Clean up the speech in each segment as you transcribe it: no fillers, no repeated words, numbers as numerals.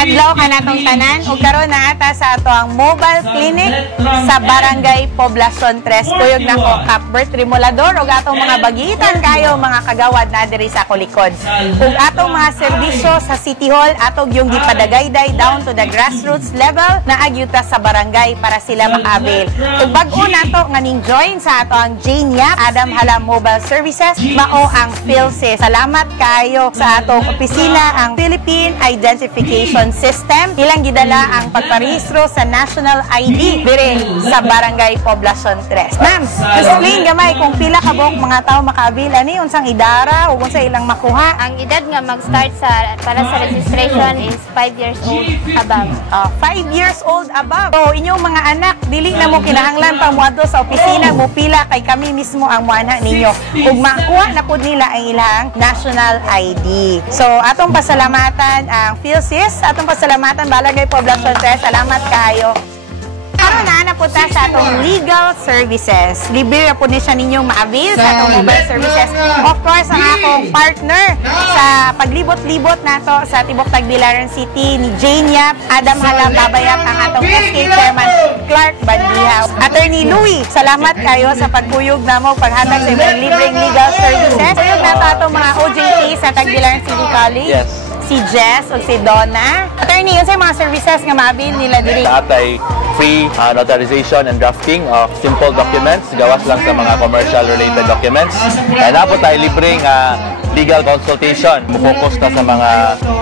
adlaw ka natong tanan ug karon na ata sa ato ang mobile clinic sa Barangay Poblacion 3. Kuyog nako Cuthbert Remolador ug atong mga bagitan kayo mga kagawad na diri sa kulikod. Ug atong mga serbisyo sa City Hall atog yung gipadagayday down to the grassroots level na agyuta sa barangay para sila makabil. Ug bag-o nato nga ning join sa ato ang Jane Yap Adam Hala Mobile Services mao ang PhilSys. Salamat kayo sa atong opisina ang Philippine Identification System. Ilang gidala ang pagparehistro sa National ID dire sa Barangay Poblacion 3. Ma'am, explain gamay kung pila ka buok mga tao makaabil ani unsang idara o unsa ilang makuha. Ang edad nga mag-start para sa registration is 5 years old above. 5 years old above. So inyong mga anak dili na mo kinahanglan pa moadto sa opisina mo pila kay kami mismo ang muana ninyo. Ug makuha na pud nila ang ilang national ID. So atong pasalamatan ang PhilSys, atong pasalamatan Barangay Poblacion 3. Salamat kayo. Karon na napunta sa atong legal services. Libre na po niya ninyong ma-avail sa atong mobile services. Of course, ang akong partner sa paglibot-libot nato sa Tibok Tagbilaran City ni Jane Yap, Adam Hala Babayap, ang atong SK Chairman Clark Bandiha. Attorney Louie, salamat kayo sa pagkuyog na mo paghatag sa imong libreng legal services. Kuyog nato atong mga OJT sa Tagbilaran City College. Yes. Si Jess o si Donna. Attorney, yun sa mga services nga ma-avail nila diri. Atay free notarization and drafting of simple documents, gawas lang sa mga commercial related documents. And napo tayo libreng legal consultation. Mufocus na sa mga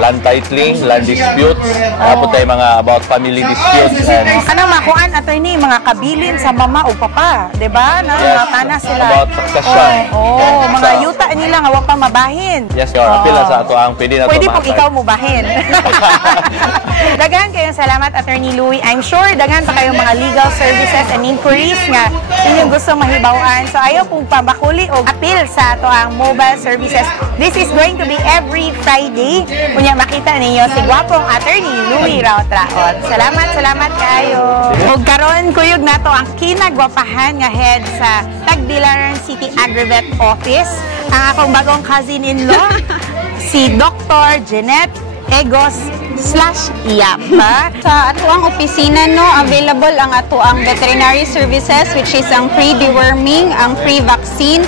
land titling, land disputes, napo tayo mga about family disputes. And kanang makuan attorney mga kabilin sa mama o papa, 'di ba? Na yes, na sila. about succession. Mga yuta nila nga wa pa mabahin. Yes, your appeal sa ato ang pwede na to. Pwede pag ikaw mo bahin. Daghan kayong salamat Attorney Louie. I'm sure daghan pa kayong mga legal services and inquiries nga inyong gusto mahibaw-an. So ayaw pong pabakuli o appeal sa ato ang mobile services. This is going to be every Friday. Kunya makita ninyo si gwapong Attorney Louie Raot-Raot. Salamat kayo. Ug karon kuyog nato ang kinagwapahan nga head sa Tagbilaran City Agrivet Office. Ang akong bagong cousin-in-law si Dr. Jeanette Egos/Yap. Sa atuang opisina available ang atuang veterinary services which is ang free deworming, ang free vaccine,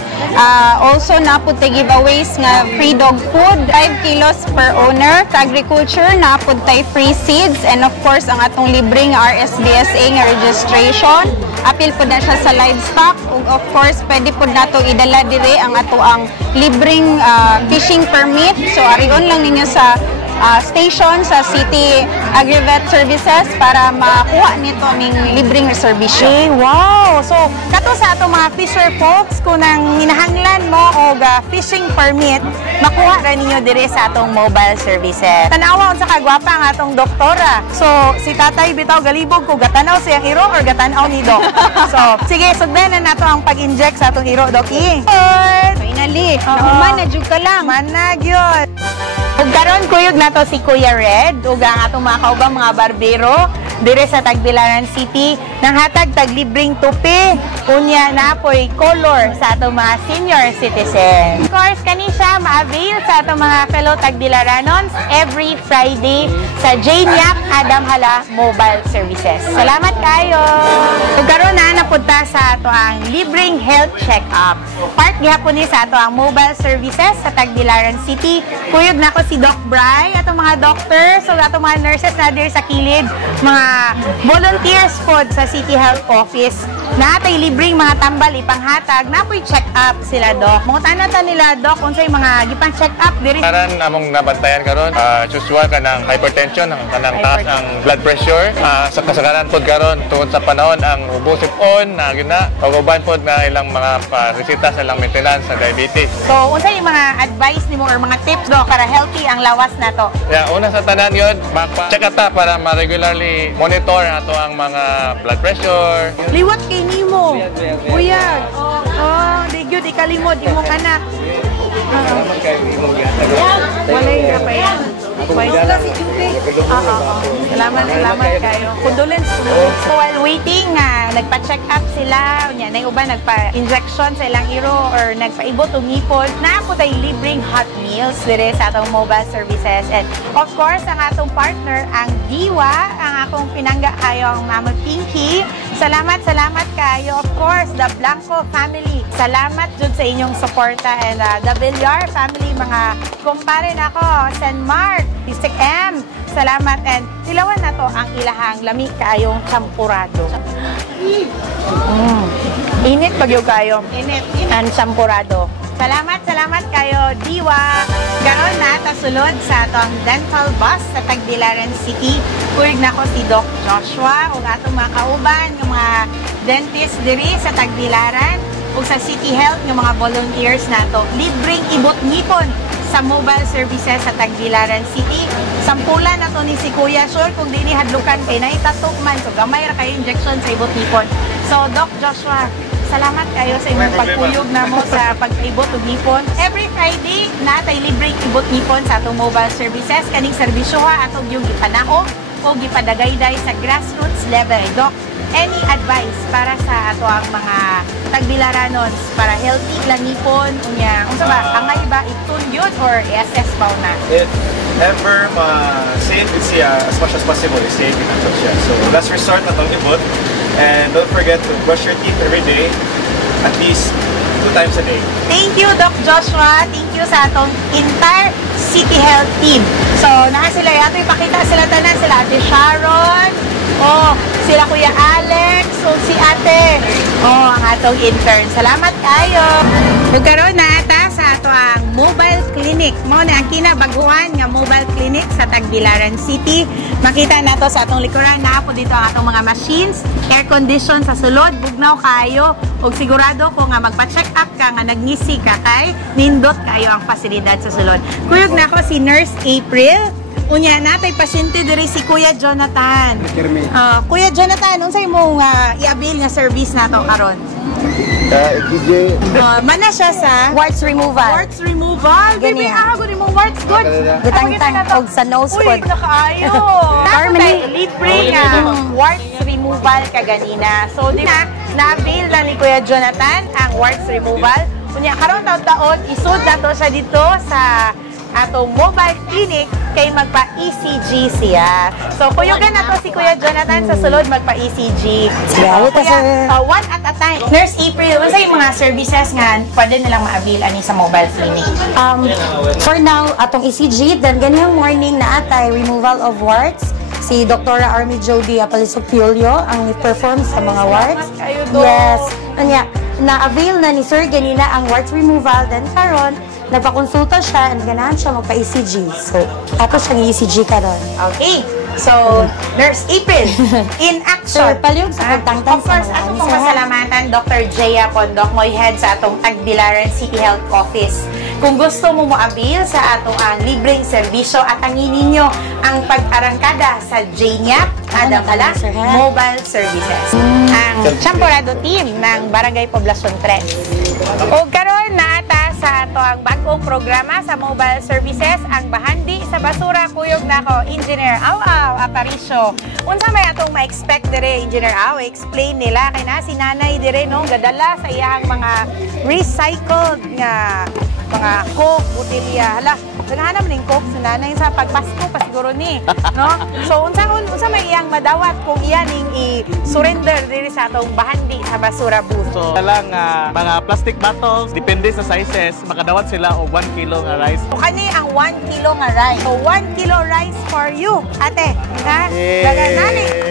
also napud tay giveaways nga free dog food, 5 kilos per owner. Sa agriculture napud tay free seeds and of course ang atong libreng RSBSA nga registration. Apil pud na siya sa livestock ug of course pwede pud nato idala dire ang atuang libreng fishing permit. So arion lang ninyo sa station sa City Agrivet Services para makuha nito ning libreng reservisyo. Okay, wow! So, kato sa atong mga fisher folks, kung nang hinahanglan mo o fishing permit, makuha ra ninyo dire sa atong mobile services. Tanawa sa kagwapa ang atong doktora. So, si Tatay bitaw galibog ko gatanaw siyang iro or gatanaw ni Doc. So, sige, sugdan na nato ang pag-inject sa atong iro, Doc. Finally, nahuman na jud ka lang. Manag yun. Ug karon kuyog nato si Kuya Red ug ang atong mga kaubang mga barbero dire sa Tagbilaran City nang hatag tag libreng tupi unya na apoy color sa atong mga senior citizens. Of course kani siya ma-avail sa atong mga fellow Tagbilaranons every Friday sa Jane Yap Adam Hala Mobile Services. Salamat kayo. Ug karon na napunta sa ato ang libreng health check-up. Part gihapon ni sa ato ang mobile services sa Tagbilaran City. Kuyog nako si Doc Bry atong mga doctors so atong mga nurses na dire sa kilid, mga volunteers pod sa City Health Office na atay libreng mga tambal ipanghatag na po'y check up sila Doc. Mungutana ta nila Doc unsay mga gipang check up diri. Karon among nabantayan karon usual kanang hypertension, kanang taas ang blood pressure, sa kasagaran pod karon tungod sa panahon ang ubo sipon na gina uban pod na ilang mga resita sa ilang maintenance sa diabetes. So unsay mga advice nimo or mga tips Doc para healthy ang lawas nato? Yeah, una sa tanan yun, check up ta para ma-regularly monitor ato ang mga blood pressure. Liwat kay nimo. Buyag. Di gyud ikalimod imong anak. Walay na pa yan. Salamat kayo. Condolence. So while waiting, nagpa-check up sila, uba nagpa-injection sa ilang iro or nagpaibot o ngipon, na po tayo libreng hot meals dire sa atong mobile services. And of course, ang atong partner, ang Diwa, ang akong pinangga kayo, ang Mama Pinky. Salamat kayo. Of course, the Blanco family. Salamat jud sa inyong suporta, and the Villar family, mga kumpare nako, San Mark, District M. Salamat, and silawan na to ang ilahang lami kayong champurado. Init bagyo kayo. Init. Ang champurado. Salamat kayo, Diwa. Karon na tasulod sa atong dental bus sa Tagbilaran City. Kurig na ko si Doc Joshua ug atong mga kauban, yung mga dentist diri sa Tagbilaran ug sa City Health, yung mga volunteers nato. Libreng ibot ngipon sa mobile services sa Tagbilaran City. Sampulan na to ni si Kuya, sure kung di ni hadlukan kay naitatok man, so gamay ra kayo injection sa ibot ngipon. So Doc Joshua, salamat kayo sa inyong pagkuyog na mo sa pag-ibot o ngipon. Every Friday, natay libreng ibot ngipon sa atong mobile services. Kaning serbisyo atong yung gipanaog o gipadagayday sa grassroots level. Doc, any advice para sa ato ang mga Tagbilaranons para healthy lang ngipon? Unsa ba? Angay ba itun yun or i-assess ba na? If ever save it siya as much as possible, save it nato siya. So last resort na itong ibot. And don't forget to brush your teeth every day, at least 2 times a day. Thank you, Doc Joshua. Thank you sa atong entire City Health team. So, sila yato ipakita sila tanan, sila Ate Sharon, sila Kuya Alex, si Ate, ang atong intern. Salamat kayo. Nagkaroon na ata sa ato ang mobile clinic. Mao na ang kinabaguhan nga mobile clinic sa Tagbilaran City. Makita nato sa atong likuran na po dito ang atong mga machines, air condition sa sulod, bugnaw kayo, ug sigurado ko nga magpa-check up ka nga nagngisi ka kay nindot kayo ang pasilidad sa sulod. Kuyog na ako si Nurse April. Unya natay pasyente diri si Kuya Jonathan. Kuya Jonathan, unsay mo i-avail nga service nato karon? Mana siya sa Warts removal. Warts removal. Baby, gud mo warts good. Gutang-tang og sa nose Uy, pod. nakaayo. Harmony libre nga warts removal kaganina. So di na-avail na ni Kuya Jonathan ang warts removal. Unya karon taon-taon isud nato siya dito sa atong mobile clinic kay magpa-ECG siya. So, kuyugan na to si Kuya Jonathan sa sulod magpa-ECG. One at a time. Nurse April, ano yung mga services nga pwede nilang ma-avail ani sa mobile clinic? For now, atong ECG, then ganyang morning na atay removal of warts. Si Dr. Army Jody Apalisopulio ang perform sa mga warts. Yes. Anya, na-avail na ni Sir ganina ang warts removal, then karon nagpakonsulta siya and ganahan siya magpa-ECG. So, ako siyang ECG karon. Okay. So, Nurse April, in action. Sir, palihog sa pagtangtang Of course, ato pong pasalamatan, Dr. Jaya Pondok, mo'y head sa atong Tagbilaran City Health Office. Kung gusto mo mo-avail sa atong ang libreng serbisyo at angin ninyo ang pag-arangkada sa JNIAP, Mobile Services. Ang Champurado team ng Barangay Poblacion 3. O karon na ata sa ato ang bagong programa sa mobile services, ang bahandi sa basura. Kuyog na ko, Engineer Aw Aparicio. Unsa may atong ma-expect dire, Engineer Aw? Explain nila kay na si nanay dire no, gadala sa iyang mga recycled nga mga coke, butilya. Hala, ganahan naman yung coke sa nanay sa pagpasko pa siguro ni, no? So unsa may iyang madawat kung iyan ning i-surrender diri sa atong bahandi sa basura booth. So lang mga plastic bottles, depende sa sizes, makadawat sila og 1 kilo nga rice. So kani ang 1 kilo nga rice. So 1 kilo rice for you, ate. Ha?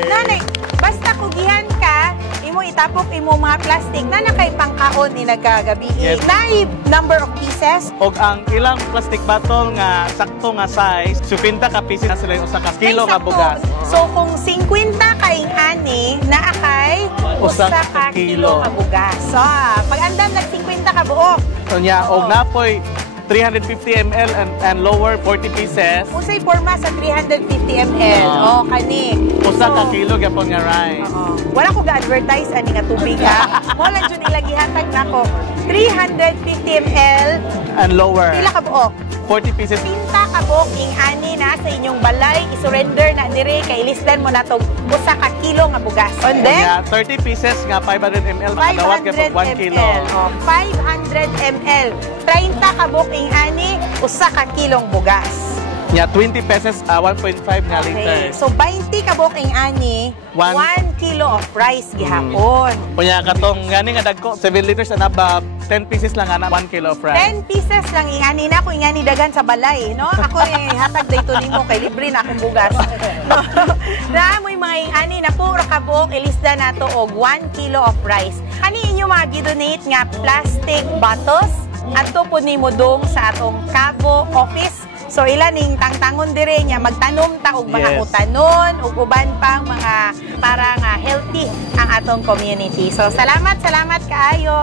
Nanay, basta kugihan ka, imo itapok imo mga plastic na nakay pangkaon ni nagkagabi. Yes. Naib number of pieces. Og ang ilang plastic bottle nga sakto nga size, 50 ka pieces na sila yung usa ka kilo nga bugas. So kung 50 kaing ani, naa kay usa ka kilo nga bugas. So, pag andam nag 50 ka buok. So nya og napoy 350 ml and lower 40 pieces. Unsay forma sa 350 ml? Oh, kani. Usa ka kilo gyapon nga rice. Wala ko ga-advertise ani nga tubig ha. Mo lang jud ilang gihatag nako. 350 ml and lower. Pila ka buok? 40 pieces. Pinta ka ka buok ing ani na sa inyong balay i-surrender na dire kay lisdan mo na tog usa ka kilo nga bugas. And then 30 pieces nga 500 ml makadawat kay 1 kilo. 500 ml. 30 ka buok ing ani usa ka kilong bugas. 20 pesos 1.5 nga Okay. liter. So 20 ka buok ing ani 1 kilo of rice gihapon. Kunya katong ngani nga dagko 7 liters na ba 10 pieces lang ana 1 kilo of rice. 10 pieces lang ingani na ko ingani dagan sa balay, no? Ako hatag dayto nimo kay libre na akong bugas. No. Na mo mga ingani na puro ka buok ilisda nato og 1 kilo of rice. Ani inyo mga gidonate nga plastic bottles adto po nimo dong sa atong Cabo office. So ilan ning tangtangon dire nya magtanom ta og mga utanon ug uban pang mga para nga healthy ang atong community. So salamat kaayo.